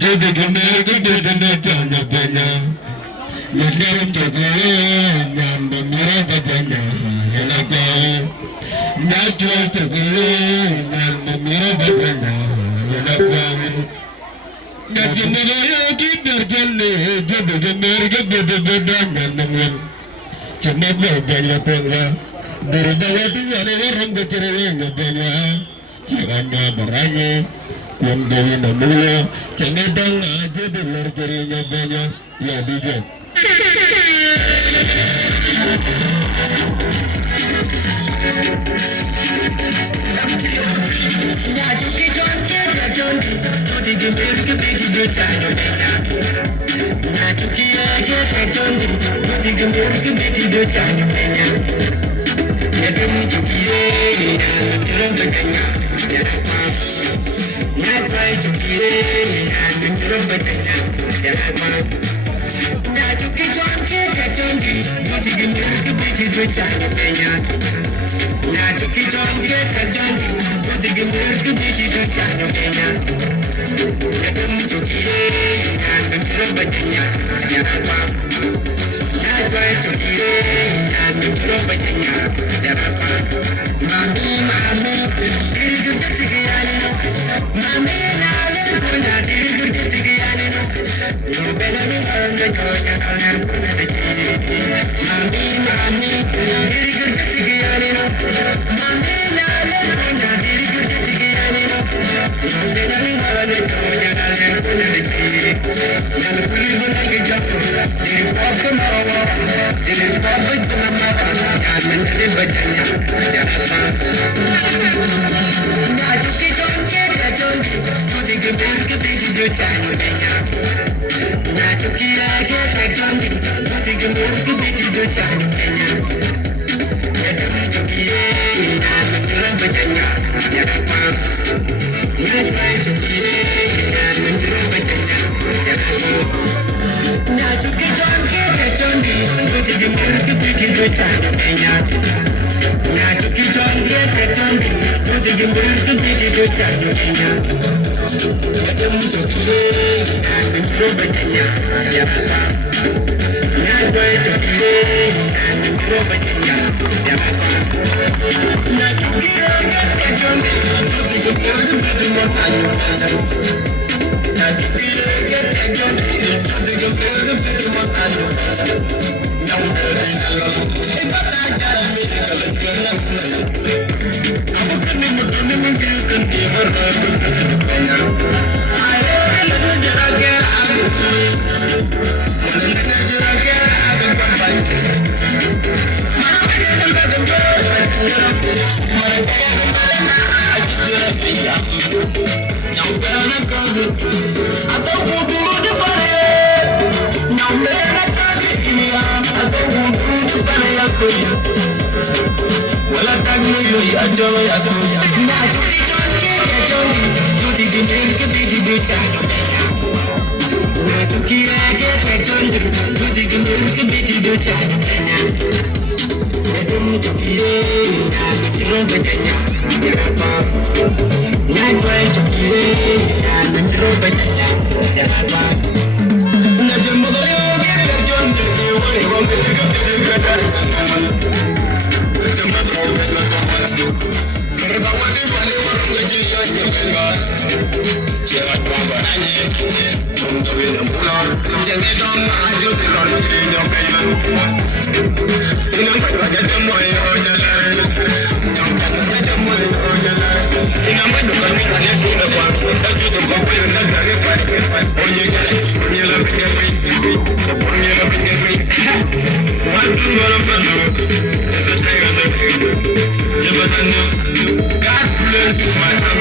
Jedigemer gededene janya benya. Nyagerim toge nyambe mira bajanya yelaga. Natural toge nyambe mira bajanya yelaga. Gajimere yogi berjale jedigemer gededene janya benya. Cemegwa benya benya. Berdawa diwale warung gecerewe benya. Cegana baranya. Yang dari namanya cengadang aja benar carinya banyak ya bijak. Natrai tukiye and drumba tanya jama na tuki jonke katongi buti gimir biti do chana penya na tuki jonke katongi buti gimir biti do chana penya nadum tukiye and drumba tanya jama natrai tukiye and drumba tanya jama mami dirigu tikiyani mami na le kuna dirigu tikiyani yo belani anga joya anga mami dirigu tikiyani mami na le kuna dirigu tikiyani yo belani anga joya anga nan kulibu nage japo diri pop marawa diri pop marawa kan mende bajanya japa na tuki jonke katongi buti gimir biti do chana benya na tuki age katongi buti gimir biti do chana benya nadum tuki na mandira bajanya japa na try tuki na mandira bajanya japa na tuki jonke katongi buti gimir biti do chana benya na tuki jonke katongi buti gimir biti do chana benya nadum tuki na mandira bajanya japa na try tuki na mandira bajanya japa na tuki katongi buti gimir biti do chana benya na tuki katongi buti gimir biti do chana benya God bless you, my